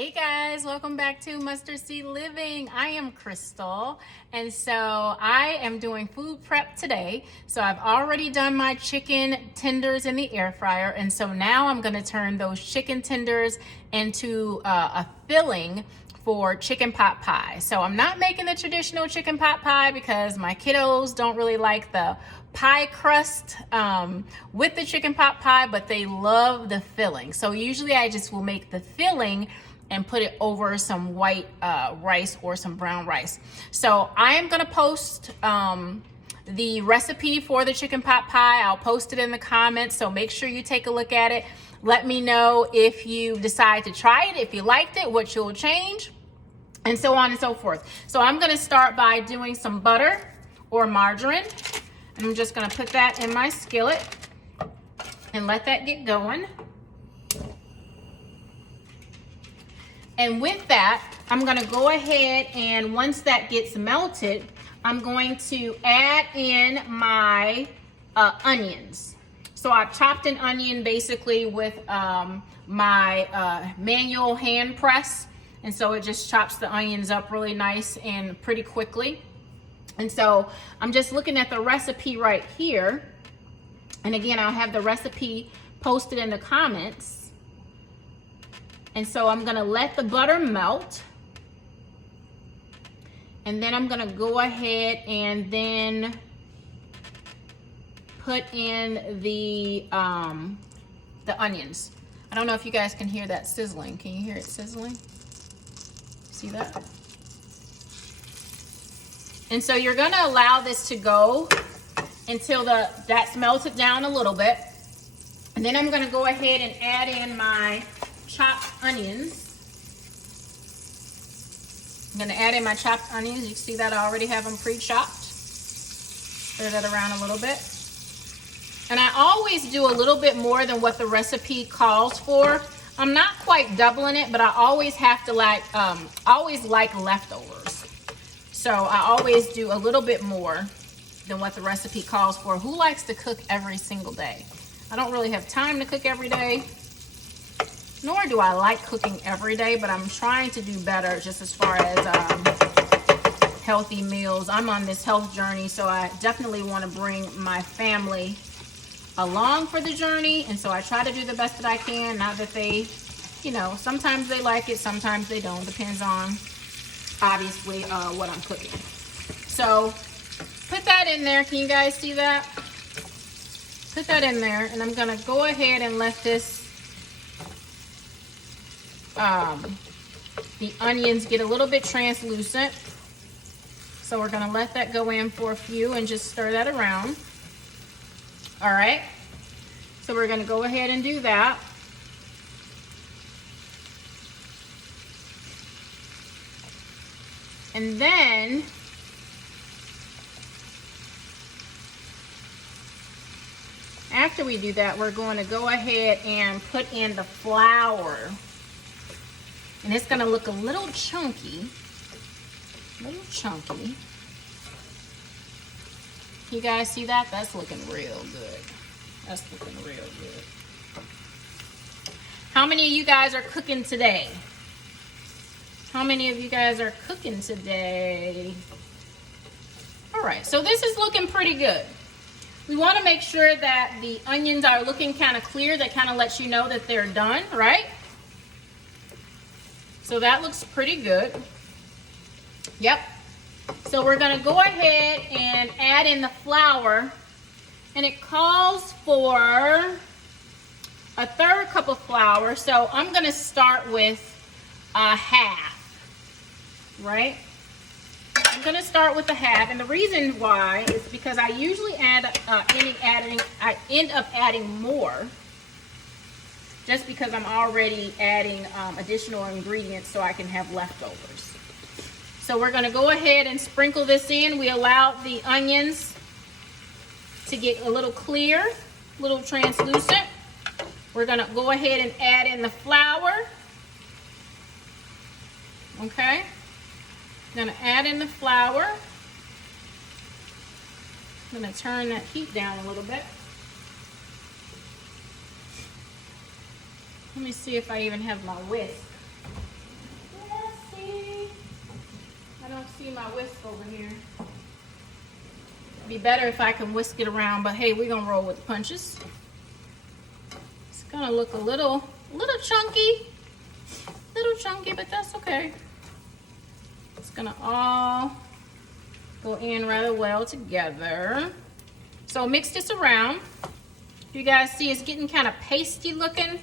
Hey guys, welcome back to Mustard Seed Living. I am Crystal, and so I am doing food prep today. So I've already done my chicken tenders in the air fryer, and so now I'm going to turn those chicken tenders into a filling for chicken pot pie. So I'm not making the traditional chicken pot pie because my kiddos don't really like the pie crust with the chicken pot pie, but they love the filling. So usually I just will make the filling and put it over some white rice or some brown rice. So I am gonna post the recipe for the chicken pot pie. I'll post it in the comments, so make sure you take a look at it. Let me know if you decide to try it, if you liked it, what you'll change, and so on and so forth. So I'm gonna start by doing some butter or margarine. I'm just gonna put that in my skillet and let that get going. And with that, I'm gonna go ahead and once that gets melted, I'm going to add in my onions. So I've chopped an onion basically with my manual hand press. And so it just chops the onions up really nice and pretty quickly. And so I'm just looking at the recipe right here. And again, I'll have the recipe posted in the comments. And so I'm gonna let the butter melt. And then I'm gonna go ahead and then put in the onions. I don't know if you guys can hear that sizzling. Can you hear it sizzling? See that? And so you're gonna allow this to go until that's melted down a little bit. And then I'm gonna go ahead and add in my chopped onions. I'm gonna add in my chopped onions. You can see that I already have them pre-chopped. Stir that around a little bit. And I always do a little bit more than what the recipe calls for. I'm not quite doubling it, but I always have to always like leftovers. So I always do a little bit more than what the recipe calls for. Who likes to cook every single day? I don't really have time to cook every day. Nor do I like cooking every day, but I'm trying to do better just as far as healthy meals. I'm on this health journey, so I definitely want to bring my family along for the journey. And so I try to do the best that I can. Not that they, sometimes they like it, sometimes they don't. Depends on, obviously, what I'm cooking. So put that in there. Can you guys see that? Put that in there, and I'm going to go ahead and let this the onions get a little bit translucent. So we're gonna let that go in for a few and just stir that around. All right, so we're gonna go ahead and do that. And then after we do that, we're going to go ahead and put in the flour. And it's gonna look a little chunky. You guys see that? That's looking real good. That's looking real good. How many of you guys are cooking today? How many of you guys are cooking today? All right, so this is looking pretty good. We wanna make sure that the onions are looking kind of clear. That kind of lets you know that they're done, right? So that looks pretty good. Yep. So we're gonna go ahead and add in the flour, and it calls for a 1/3 cup of flour. So I'm gonna start with a half, right? I'm gonna start with a half, and the reason why is because I usually I end up adding more. Just because I'm already adding additional ingredients so I can have leftovers. So we're gonna go ahead and sprinkle this in. We allow the onions to get a little clear, a little translucent. We're gonna go ahead and add in the flour. Okay, I'm gonna add in the flour. I'm gonna turn that heat down a little bit. Let me see if I even have my whisk. whisk over here. Be better if I can whisk it around, but hey, we're gonna roll with the punches. It's gonna look a little chunky, but that's okay. It's gonna all go in rather well together. So mix this around. You guys see it's getting kind of pasty looking.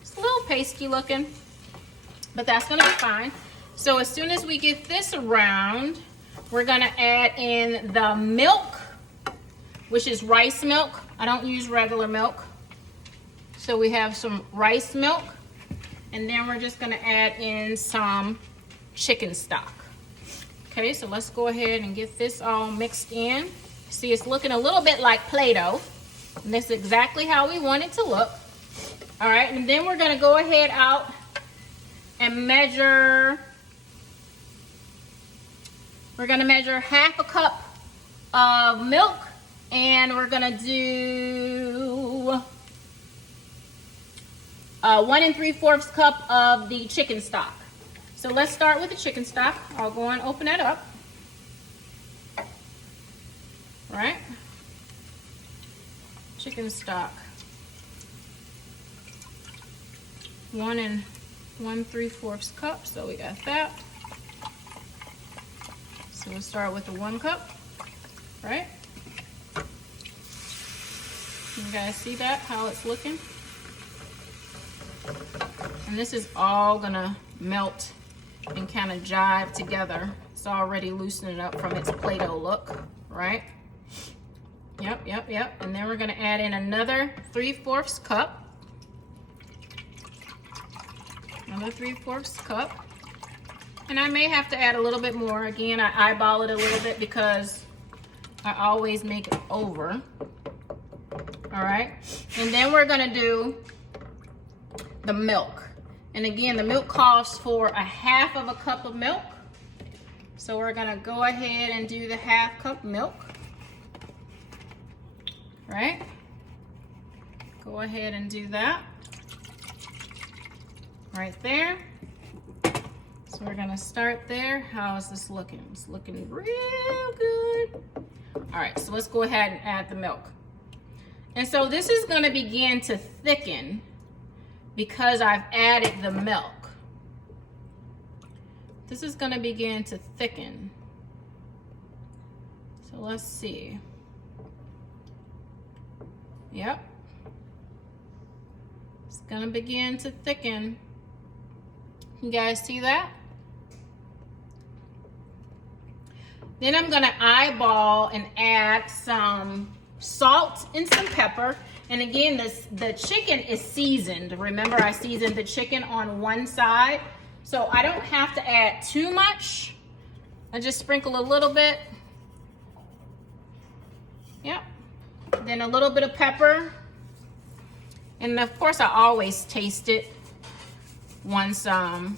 It's a little pasty looking, but that's gonna be fine. So as soon as we get this around, we're gonna add in the milk, which is rice milk. I don't use regular milk. So we have some rice milk, and then we're just gonna add in some chicken stock. Okay, so let's go ahead and get this all mixed in. See, it's looking a little bit like Play-Doh. And this is exactly how we want it to look. All right, and then we're gonna go ahead out and measure. We're gonna measure half a cup of milk, and we're gonna do 1 3/4 cup of the chicken stock. So let's start with the chicken stock. I'll go and open that up. All right, chicken stock. 1 3/4 cup, so we got that. So we'll start with the 1 cup, right? You guys see that, how it's looking? And this is all gonna melt and kind of jive together. It's already loosening up from its Play-Doh look, right? Yep. And then we're gonna add in another 3/4 cup. Another 3/4 cup. And I may have to add a little bit more. Again, I eyeball it a little bit because I always make it over. All right, and then we're gonna do the milk. And again, the milk calls for 1/2 cup of milk. So we're gonna go ahead and do the 1/2 cup milk. Right? Go ahead and do that. Right there. So we're gonna start there. How is this looking? It's looking real good. All right, so let's go ahead and add the milk. And so this is gonna begin to thicken because I've added the milk. This is gonna begin to thicken. So let's see. Yep. It's gonna begin to thicken. You guys see that? Then I'm gonna eyeball and add some salt and some pepper. And again, the chicken is seasoned. Remember, I seasoned the chicken on one side. So I don't have to add too much. I just sprinkle a little bit. Yep. Then a little bit of pepper. And of course, I always taste it once I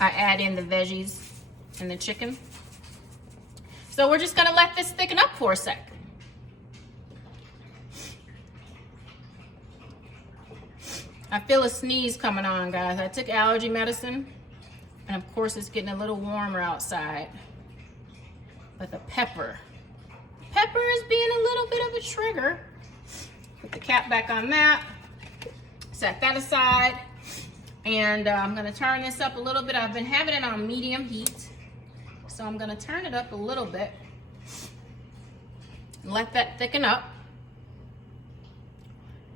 add in the veggies and the chicken. So we're just gonna let this thicken up for a sec. I feel a sneeze coming on, guys. I took allergy medicine, and of course it's getting a little warmer outside. But the pepper is being a little bit of a trigger. Put the cap back on that. Set that aside. And I'm gonna turn this up a little bit. I've been having it on medium heat. So I'm gonna turn it up a little bit. And let that thicken up.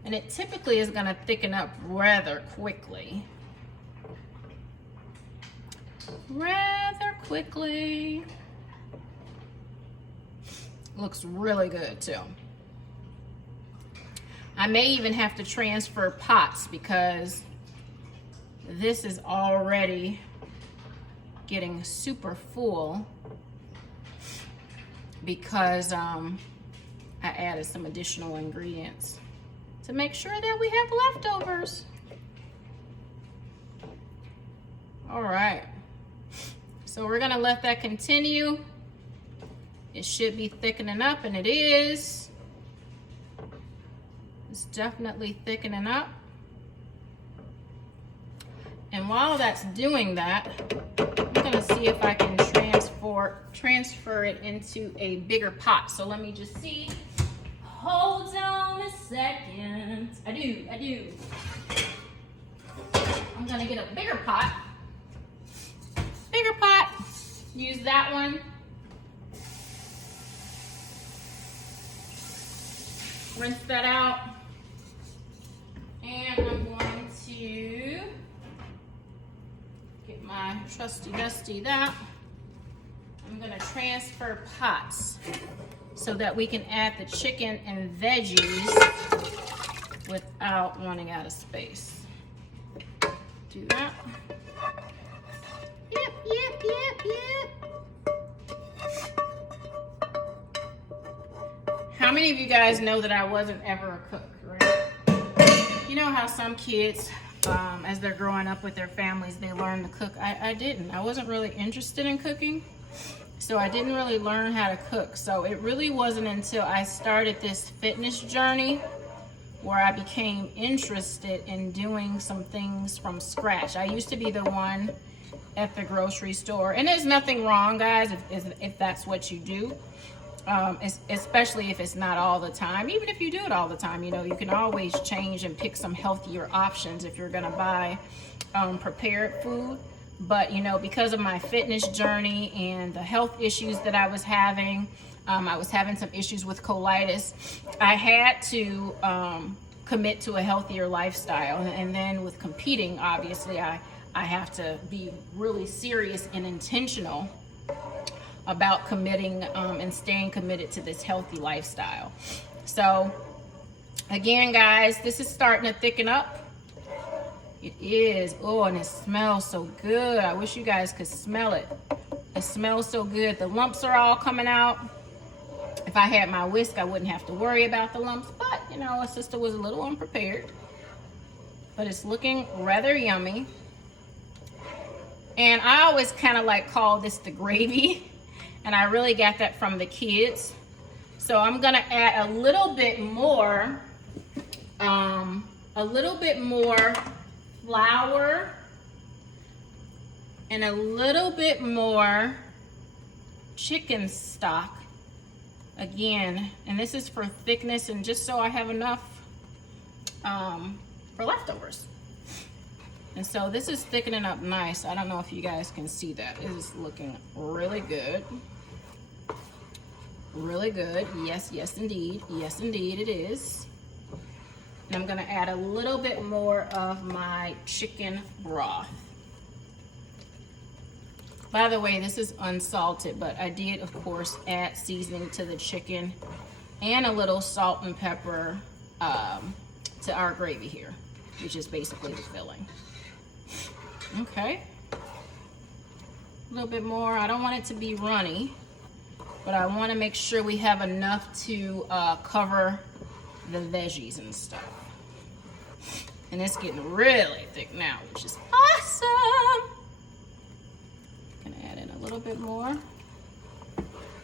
And it typically is gonna thicken up rather quickly. Rather quickly. Looks really good too. I may even have to transfer pots because this is already getting super full because I added some additional ingredients to make sure that we have leftovers. All right, so we're gonna let that continue. It should be thickening up, and it is. It's definitely thickening up. And while that's doing that, I'm gonna see if I can transfer it into a bigger pot. So let me just see. Hold on a second. I do. I'm gonna get a bigger pot. Use that one. Rinse that out. And I'm going to get my trusty dusty that. I'm gonna transfer pots so that we can add the chicken and veggies without running out of space. Do that. Yep. How many of you guys know that I wasn't ever a cook, right? You know how some kids, as they're growing up with their families, they learn to cook. I didn't. I wasn't really interested in cooking, so I didn't really learn how to cook. So it really wasn't until I started this fitness journey where I became interested in doing some things from scratch. I used to be the one at the grocery store, and there's nothing wrong, guys, if that's what you do. Especially if it's not all the time. Even if you do it all the time, you know, you can always change and pick some healthier options if you're gonna buy prepared food. But you know, because of my fitness journey and the health issues that I was having some issues with colitis. I had to commit to a healthier lifestyle, and then with competing, obviously I have to be really serious and intentional about committing and staying committed to this healthy lifestyle. So again, guys, this is starting to thicken up. It is. Oh, and it smells so good. I wish you guys could smell it. It smells so good. The lumps are all coming out. If I had my whisk, I wouldn't have to worry about the lumps, but you know, a sister was a little unprepared. But it's looking rather yummy. And I always kind of like call this the gravy. And I really got that from the kids. So I'm gonna add a little bit more flour and a little bit more chicken stock again. And this is for thickness and just so I have enough for leftovers. And so this is thickening up nice. I don't know if you guys can see that. It is looking really good. Really good. Yes, indeed. Yes, indeed it is. And I'm gonna add a little bit more of my chicken broth. By the way, this is unsalted, but I did, of course, add seasoning to the chicken and a little salt and pepper to our gravy here, which is basically the filling. Okay, a little bit more. I don't want it to be runny, but I want to make sure we have enough to cover the veggies and stuff. And it's getting really thick now, which is awesome. Gonna add in a little bit more.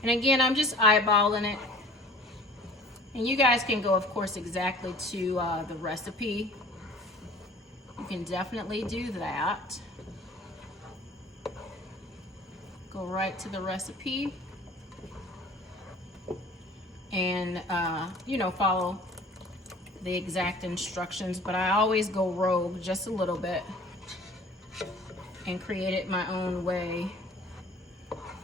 And again, I'm just eyeballing it. And you guys can go, of course, exactly to the recipe. You can definitely do that. Go right to the recipe and, you know, follow the exact instructions, but I always go rogue just a little bit and create it my own way,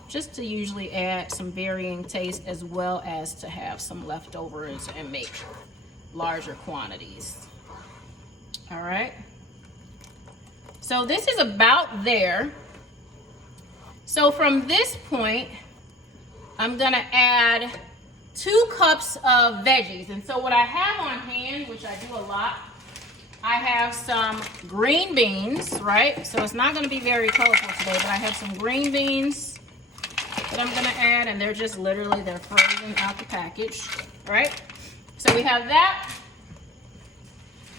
just to usually add some varying taste as well as to have some leftovers and make larger quantities. All right. So this is about there. So from this point, I'm gonna add 2 cups of veggies. And so what I have on hand, which I do a lot, I have some green beans, right? So it's not gonna be very colorful today, but I have some green beans that I'm gonna add, and they're just literally, they're frozen out the package, right? So we have that,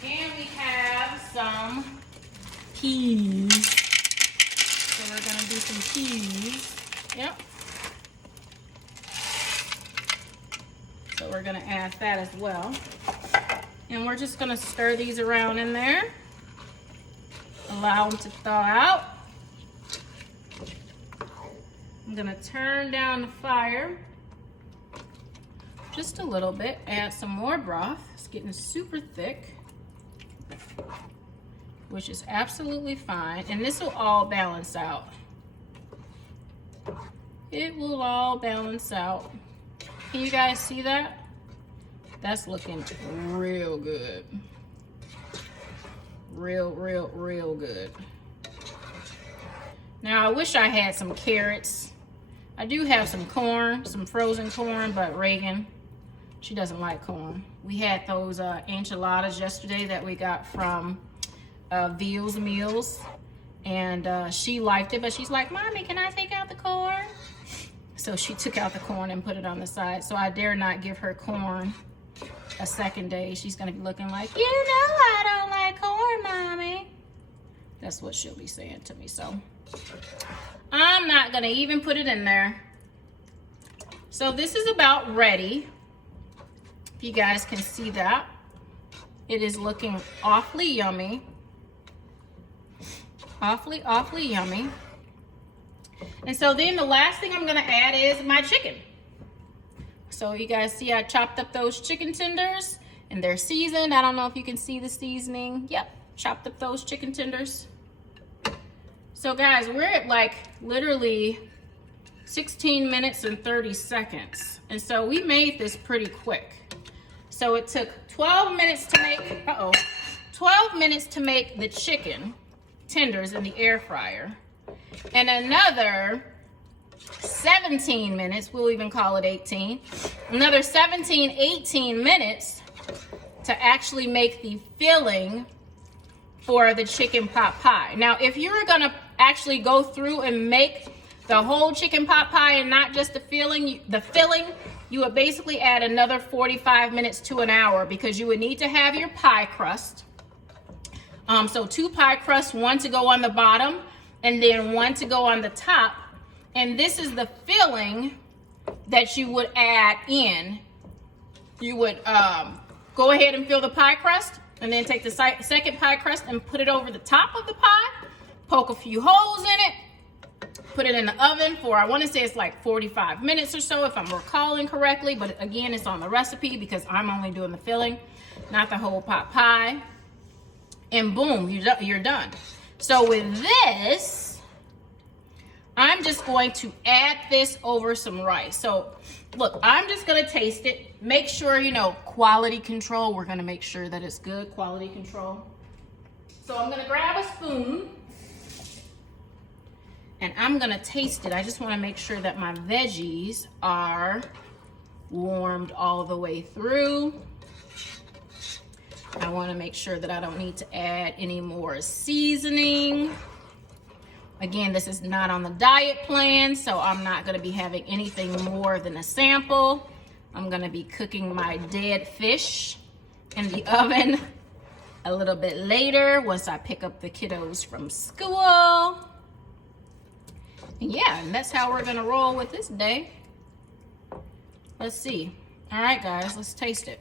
and we have some peas. So we're gonna do some peas. Yep. So we're gonna add that as well. And we're just gonna stir these around in there. Allow them to thaw out. I'm gonna turn down the fire just a little bit, add some more broth. It's getting super thick, which is absolutely fine. And this will all balance out. It will all balance out. Can you guys see that? That's looking real good. Real good. Now I wish I had some carrots. I do have some corn, some frozen corn, but Reagan, she doesn't like corn. We had those enchiladas yesterday that we got from Veal's Meals, and she liked it, but she's like, Mommy, can I take out the corn? So she took out the corn and put it on the side. So I dare not give her corn a second day. She's gonna be looking like, you know I don't like corn, Mommy. That's what she'll be saying to me. So I'm not gonna even put it in there. So this is about ready. If you guys can see that. It is looking awfully yummy. Awfully yummy. And so then the last thing I'm gonna add is my chicken. So you guys see I chopped up those chicken tenders and they're seasoned. I don't know if you can see the seasoning. Yep, chopped up those chicken tenders. So guys, we're at like literally 16 minutes and 30 seconds. And so we made this pretty quick. So it took 12 minutes to make, 12 minutes to make the chicken tenders in the air fryer. And another 17 minutes, we'll even call it 18, another 17, 18 minutes to actually make the filling for the chicken pot pie. Now, if you're gonna actually go through and make the whole chicken pot pie and not just the filling, you would basically add another 45 minutes to an hour, because you would need to have your pie crust. So 2 pie crusts, 1 to go on the bottom and then 1 to go on the top. And this is the filling that you would add in. You would go ahead and fill the pie crust and then take the second pie crust and put it over the top of the pie, poke a few holes in it, put it in the oven for, I want to say it's like 45 minutes or so if I'm recalling correctly, but again, it's on the recipe because I'm only doing the filling, not the whole pot pie. And boom, you're done. So with this, I'm just going to add this over some rice. So look, I'm just gonna taste it. Make sure, you know, quality control. We're gonna make sure that it's good quality control. So I'm gonna grab a spoon and I'm gonna taste it. I just wanna make sure that my veggies are warmed all the way through. I wanna make sure that I don't need to add any more seasoning. Again, this is not on the diet plan, so I'm not gonna be having anything more than a sample. I'm gonna be cooking my dead fish in the oven a little bit later once I pick up the kiddos from school. And yeah, and that's how we're gonna roll with this day. Let's see. All right, guys, let's taste it.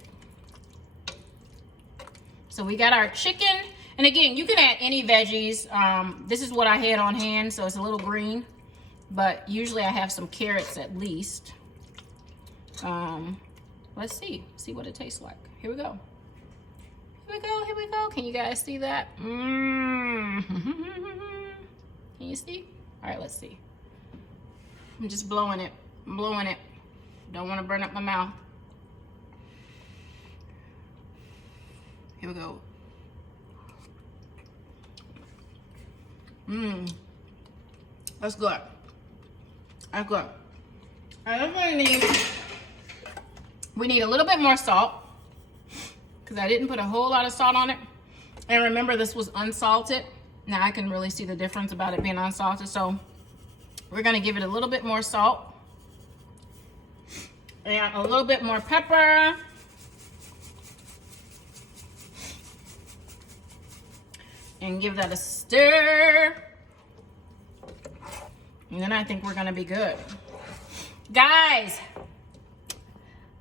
So we got our chicken. And again, you can add any veggies. This is what I had on hand, so it's a little green. But usually I have some carrots at least. Let's see what it tastes like. Here we go. Here we go. Can you guys see that? Can you see? All right, let's see. I'm just blowing it. I'm blowing it. Don't want to burn up my mouth. Here we go. That's good. That's good. Another thing we need a little bit more salt, because I didn't put a whole lot of salt on it. And remember, this was unsalted. Now I can really see the difference about it being unsalted. So we're gonna give it a little bit more salt and a little bit more pepper. And give that a stir. And then I think we're gonna be good. Guys,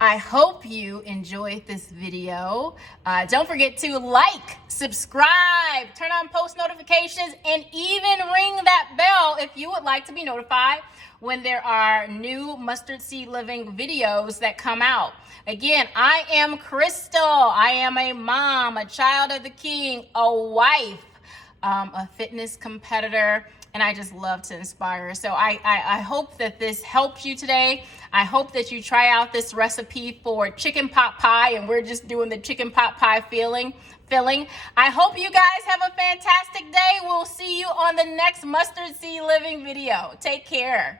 I hope you enjoyed this video. Don't forget to like, subscribe, turn on post notifications, and even ring that bell if you would like to be notified when there are new Mustard Seed Living videos that come out. Again, I am Crystal. I am a mom, a child of the King, a wife, a fitness competitor, and I just love to inspire. So I hope that this helps you today. I hope that you try out this recipe for chicken pot pie, and we're just doing the chicken pot pie filling. I hope you guys have a fantastic day. We'll see you on the next Mustard Seed Living video. Take care.